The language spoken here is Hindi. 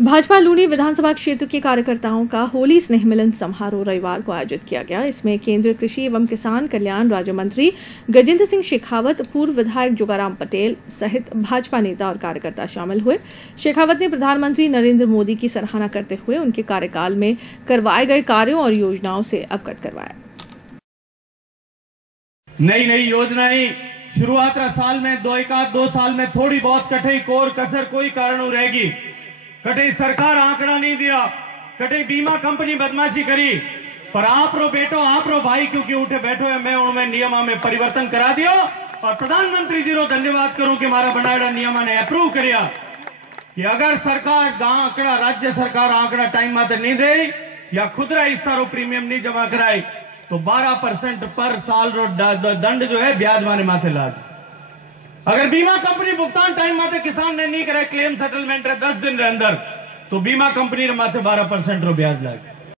भाजपा लूणी विधानसभा क्षेत्र के कार्यकर्ताओं का होली स्नेह मिलन समारोह रविवार को आयोजित किया गया। इसमें केंद्रीय कृषि एवं किसान कल्याण राज्य मंत्री गजेंद्र सिंह शेखावत, पूर्व विधायक जोगाराम पटेल सहित भाजपा नेता और कार्यकर्ता शामिल हुए। शेखावत ने प्रधानमंत्री नरेंद्र मोदी की सराहना करते हुए उनके कार्यकाल में करवाए गए कार्यों और योजनाओं से अवगत करवाया। नई नई योजनाएं शुरुआत साल में दो साल में थोड़ी बहुत कटे कोर कसर कोई कारण रहेगी। कटे सरकार आंकड़ा नहीं दिया, कटे बीमा कंपनी बदमाशी करी, पर आप रो बेटो आप रो भाई क्योंकि उठे बैठो है, मैं उनमें नियमा में परिवर्तन करा दियो और प्रधानमंत्री जी रो धन्यवाद करूं कि मारा बनाया नियमा ने अप्रूव करिया कि अगर सरकार आंकड़ा राज्य सरकार आंकड़ा टाइम माते नहीं दे या खुदरा हिस्सा रो प्रीमियम नहीं जमा कराए तो 12% पर साल रो दंड जो है ब्याज माने माथे लाग। अगर बीमा कंपनी भुगतान टाइम माथे किसान ने नहीं करे, क्लेम सेटलमेंट है 10 दिन रे अंदर, तो बीमा कंपनी रे माथे 12% रो ब्याज लागे।